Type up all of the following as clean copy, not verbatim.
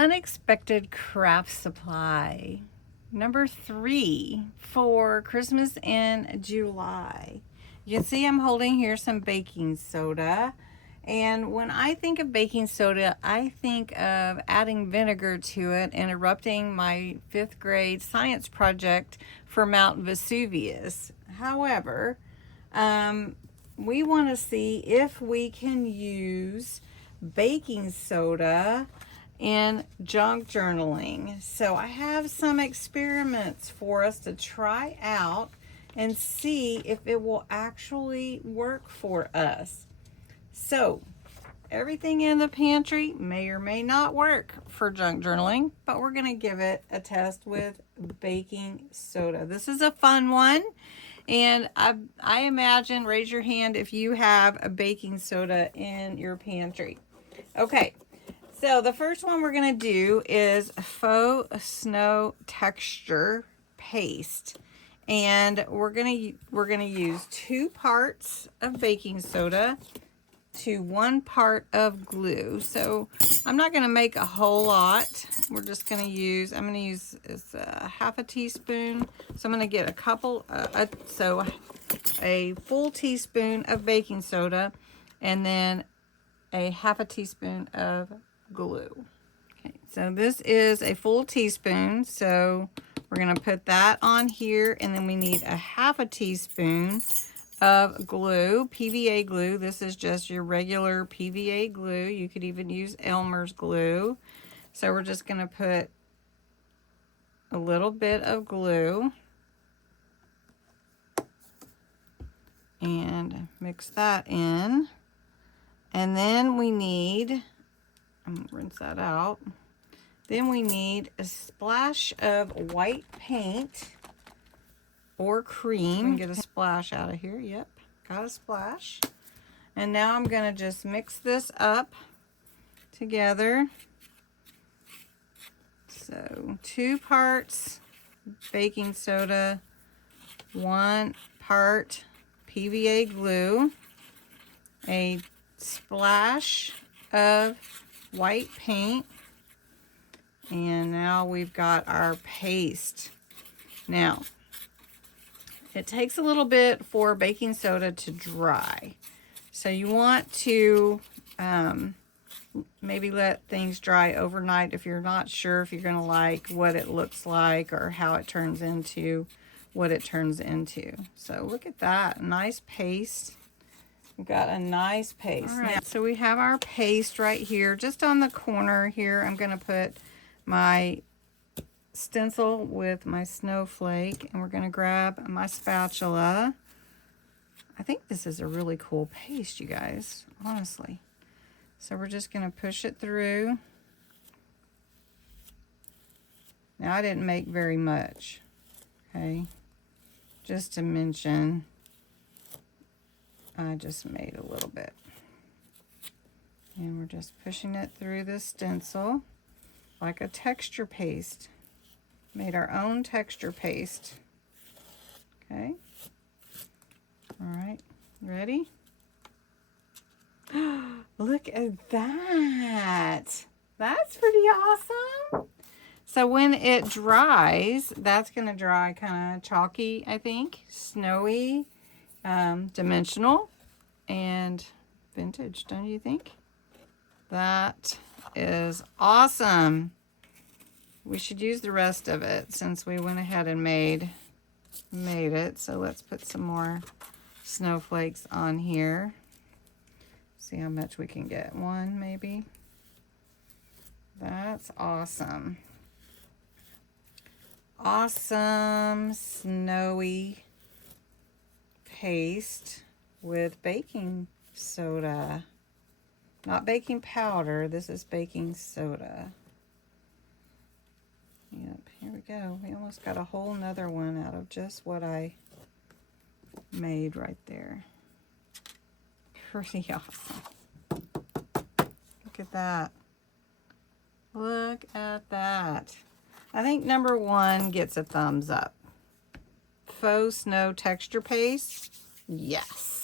Unexpected craft supply. Number 3 for Christmas in July. You can see I'm holding here some baking soda. And when I think of baking soda, I think of adding vinegar to it and erupting my 5th grade science project for Mount Vesuvius. However, we want to see if we can use baking soda in junk journaling. So I have some experiments for us to try out and see if it will actually work for us. So everything in the pantry may or may not work for junk journaling, but we're going to give it a test with baking soda. This is a fun one. And I imagine, raise your hand if you have a baking soda in your pantry. Okay, so the first one we're going to do is faux snow texture paste. And we're going to use 2 parts of baking soda to 1 part of glue. So I'm not going to make a whole lot. We're just going to use, I'm going to use half a teaspoon. So I'm going to get a couple, so a full teaspoon of baking soda and then a half a teaspoon of glue. Okay, so this is a full teaspoon. So we're going to put that on here, and then we need a half a teaspoon of glue, PVA glue. This is just your regular PVA glue. You could even use Elmer's glue. So we're just going to put a little bit of glue and mix that in. And then we need, I'm going to rinse that out. Then we need a splash of white paint or cream. Get a splash out of here. Yep, got a splash. And now I'm going to just mix this up together. So 2 parts baking soda, 1 part PVA glue, a splash of white paint, and now we've got our paste. Now, it takes a little bit for baking soda to dry. So you want to maybe let things dry overnight if you're not sure if you're going to like what it looks like or how it turns into what it turns into. So look at that, nice paste. We've got a nice paste. All right, now, so we have our paste right here. Just on the corner here, I'm going to put my stencil with my snowflake, and we're going to grab my spatula. I think this is a really cool paste, you guys, honestly. So we're just going to push it through. Now I didn't make very much, okay, just to mention, I just made a little bit. And we're just pushing it through the stencil like a texture paste. Made our own texture paste. Okay. All right. Ready? Look at that. That's pretty awesome. So when it dries, that's going to dry kind of chalky, I think. Snowy, dimensional, and vintage, don't you think? That is awesome. We should use the rest of it since we went ahead and made it. So let's put some more snowflakes on here. See how much we can get. 1 maybe. That's awesome. Awesome snowy paste with baking soda. Not baking powder, this is baking soda. Yep, here we go. We almost got a whole nother one out of just what I made right there. Pretty awesome. Look at that. Look at that. I think number 1 gets a thumbs up. Faux snow texture paste. Yes.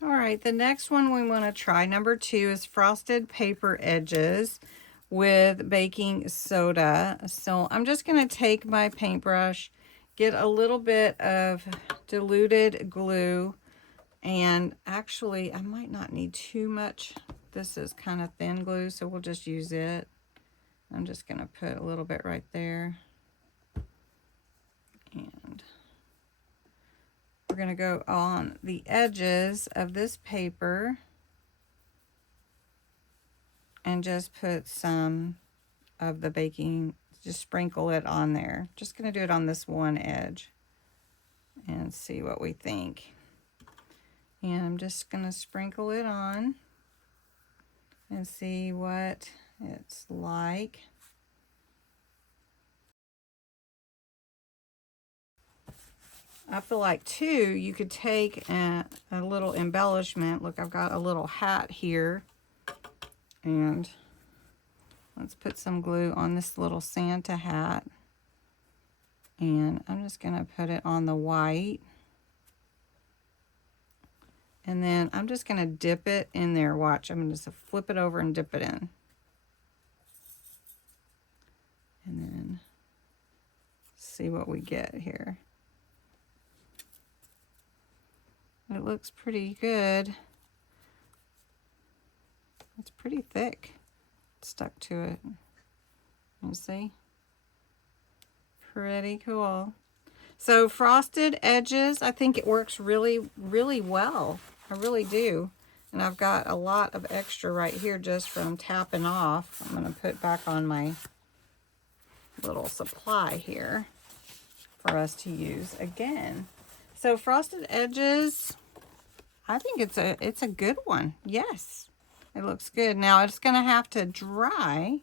All right, the next one we want to try, number 2, is frosted paper edges with baking soda. So I'm just going to take my paintbrush, get a little bit of diluted glue, and actually I might not need too much. This is kind of thin glue, so we'll just use it. I'm just going to put a little bit right there. And we're going to go on the edges of this paper and just put some of the baking, just sprinkle it on there. Just going to do it on this one edge and see what we think. And I'm just going to sprinkle it on and see what it's like. I feel like too, you could take a little embellishment. Look, I've got a little hat here, and let's put some glue on this little Santa hat. And I'm just gonna put it on the white. And then I'm just gonna dip it in there. Watch, I'm gonna just flip it over and dip it in. And then see what we get here. It looks pretty good. It's pretty thick. It's stuck to it. You see? Pretty cool. So frosted edges, I think it works really, really well. I really do. And I've got a lot of extra right here just from tapping off. I'm going to put back on my little supply here for us to use again. So frosted edges, I think it's a good one. Yes, it looks good. Now it's going to have to dry.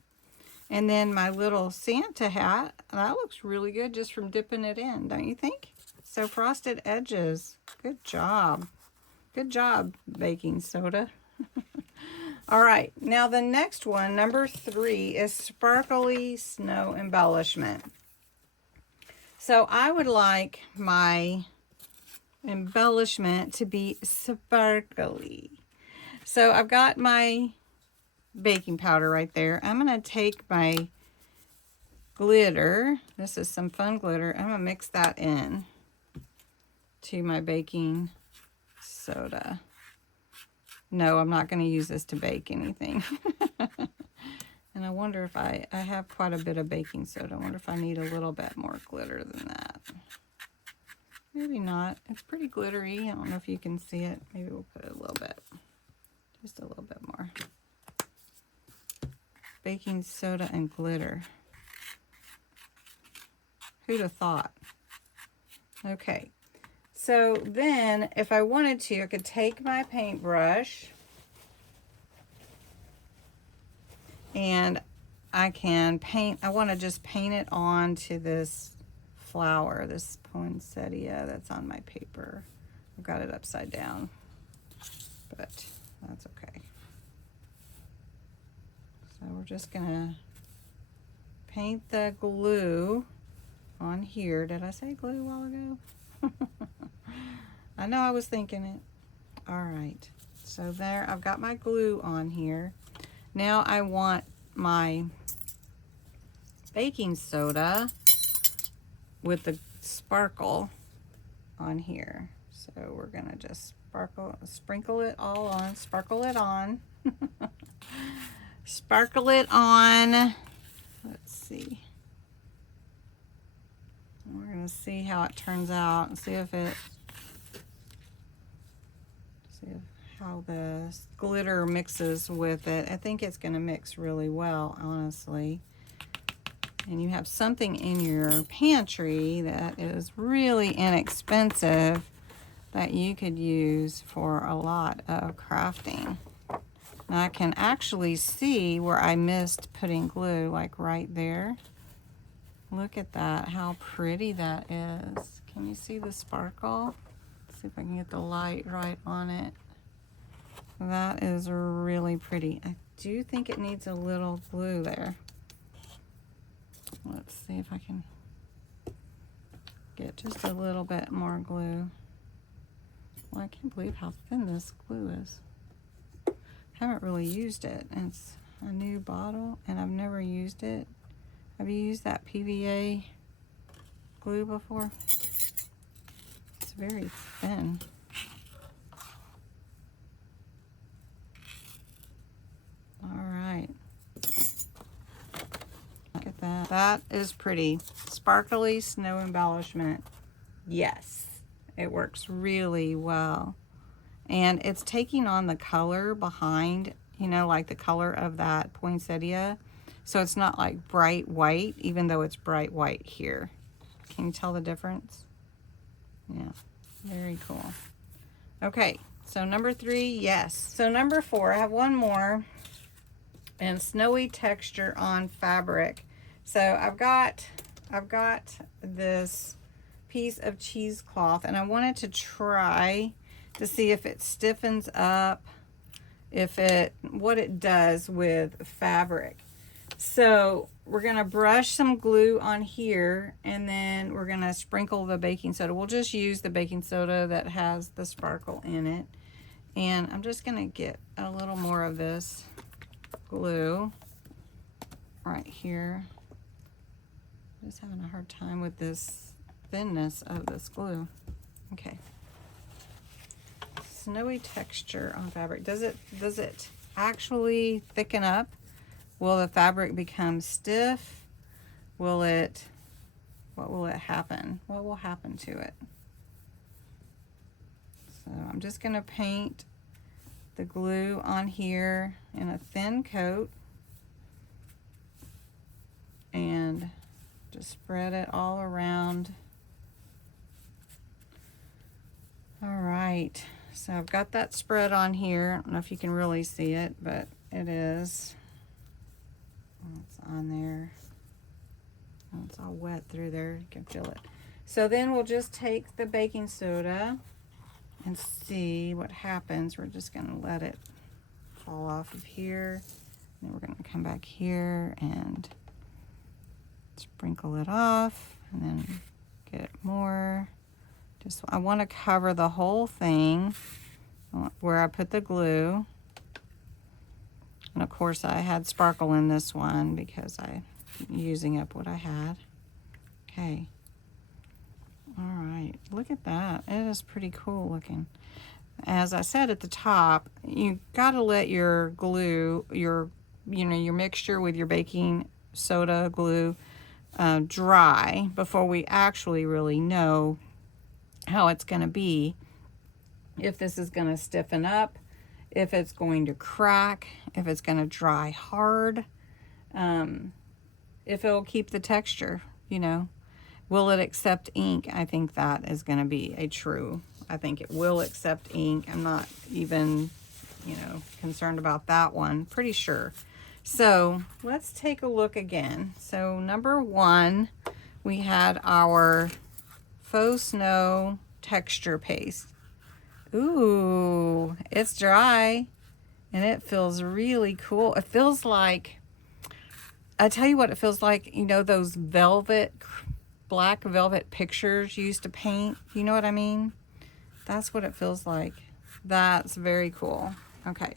And then my little Santa hat, that looks really good just from dipping it in, don't you think? So frosted edges, good job. Good job, baking soda. All right, now the next one, number 3, is sparkly snow embellishment. So I would like my embellishment to be sparkly. So I've got my baking powder right there. I'm going to take my glitter. This is some fun glitter. I'm going to mix that in to my baking soda. No, I'm not going to use this to bake anything. And I wonder if I have quite a bit of baking soda. I wonder if I need a little bit more glitter than that. Maybe not. It's pretty glittery. I don't know if you can see it. Maybe we'll put a little bit. Just a little bit more. Baking soda and glitter. Who'd have thought? Okay. So then, if I wanted to, I could take my paintbrush and I can paint. I want to just paint it onto this flower, this poinsettia that's on my paper. I've got it upside down, but that's okay. So we're just gonna paint the glue on here. Did I say glue a while ago? I know I was thinking it. All right, so there, I've got my glue on here. Now I want my baking soda with the sparkle on here. So we're gonna just sprinkle it all on, sparkle it on. Sparkle it on. Let's see. We're gonna see how it turns out and see how the glitter mixes with it. I think it's gonna mix really well, honestly. And you have something in your pantry that is really inexpensive that you could use for a lot of crafting. Now I can actually see where I missed putting glue, like right there. Look at that, how pretty that is. Can you see the sparkle? Let's see if I can get the light right on it. That is really pretty. I do think it needs a little glue there. Let's see if I can get just a little bit more glue. Well, I can't believe how thin this glue is. I haven't really used it. a new bottle and I've never used it. Have you used that PVA glue before? It's very thin. All right. Look at that. That is pretty. Sparkly snow embellishment. Yes, it works really well. And it's taking on the color behind, you know, like the color of that poinsettia. So it's not like bright white, even though it's bright white here. Can you tell the difference? Yeah, very cool. Okay, so number 3, yes. So number 4, I have one more. And snowy texture on fabric. So I've got this piece of cheesecloth and I wanted to try to see if it stiffens up, what it does with fabric. So we're gonna brush some glue on here and then we're gonna sprinkle the baking soda. We'll just use the baking soda that has the sparkle in it. And I'm just gonna get a little more of this glue right here. I'm just having a hard time with this thinness of this glue. Okay. Snowy texture on fabric. Does it actually thicken up? Will the fabric become stiff? What will it happen? What will happen to it? So I'm just gonna paint the glue on here in a thin coat and just spread it all around. All right, so I've got that spread on here. I don't know if you can really see it, but it is. It's on there. Oh, it's all wet through there. You can feel it. So then we'll just take the baking soda and see what happens. We're just going to let it fall off of here. And then we're going to come back here and sprinkle it off and then get more. I want to cover the whole thing where I put the glue. And of course I had sparkle in this one because I'm using up what I had. Okay. All right, look at that. It is pretty cool looking. As I said at the top, you got to let your glue, your mixture with your baking soda glue dry before we actually really know how it's going to be. If this is going to stiffen up, if it's going to crack, if it's going to dry hard, if it'll keep the texture, you know. Will it accept ink? I think that is going to be I think it will accept ink. I'm not even, concerned about that one. Pretty sure. So let's take a look again. So number 1, we had our faux snow texture paste. Ooh, it's dry and it feels really cool. It feels like, I tell you what it feels like, those black velvet pictures you used to paint. You know what I mean? That's what it feels like. That's very cool. Okay.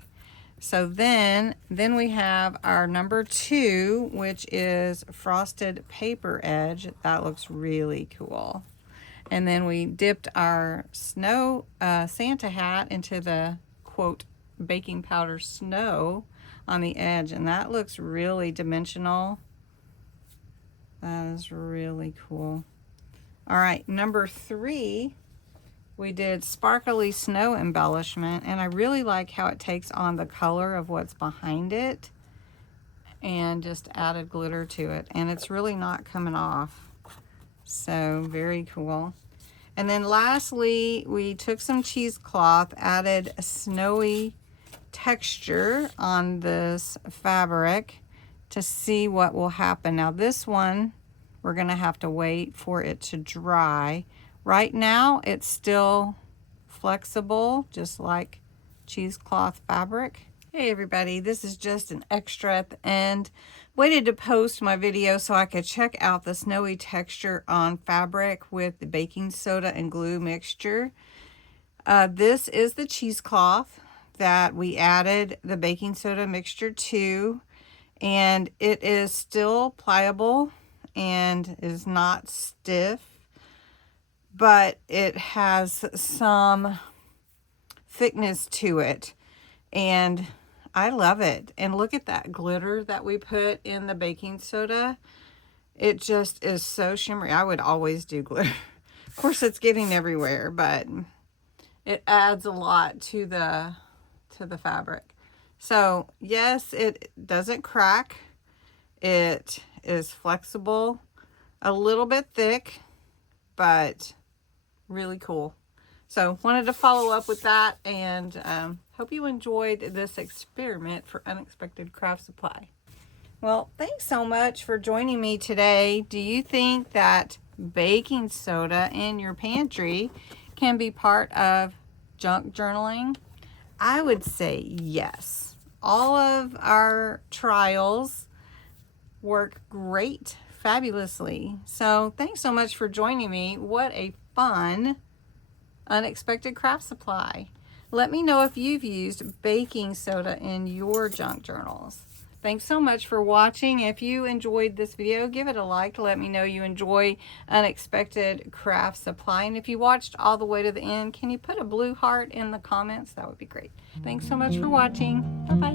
So then we have our number 2, which is frosted paper edge. That looks really cool. And then we dipped our snow Santa hat into the, quote, baking powder snow on the edge. And that looks really dimensional. That is really cool. All right, number 3, we did sparkly snow embellishment. And I really like how it takes on the color of what's behind it and just added glitter to it. And it's really not coming off. So very cool. And then lastly, we took some cheesecloth, added a snowy texture on this fabric to see what will happen. Now this one, we're gonna have to wait for it to dry. Right now, it's still flexible, just like cheesecloth fabric. Hey everybody, this is just an extra at the end. Waited to post my video so I could check out the snowy texture on fabric with the baking soda and glue mixture. This is the cheesecloth that we added the baking soda mixture to. and it is still pliable and is not stiff, but it has some thickness to it, and I love it. And look at that glitter that we put in the baking soda. It just is so shimmery. I would always do glitter. Of course, it's getting everywhere, but it adds a lot to the fabric. So yes, it doesn't crack. It is flexible, a little bit thick, but really cool. So wanted to follow up with that, and hope you enjoyed this experiment for Unexpected Craft Supply. Well, thanks so much for joining me today. Do you think that baking soda in your pantry can be part of junk journaling? I would say yes. All of our trials work great, fabulously. So thanks so much for joining me. What a fun Unexpected Craft Supply. Let me know if you've used baking soda in your junk journals. Thanks so much for watching. If you enjoyed this video, give it a like to let me know you enjoy Unexpected Craft Supply. And if you watched all the way to the end, can you put a blue heart in the comments? That would be great. Thanks so much for watching. Bye-bye.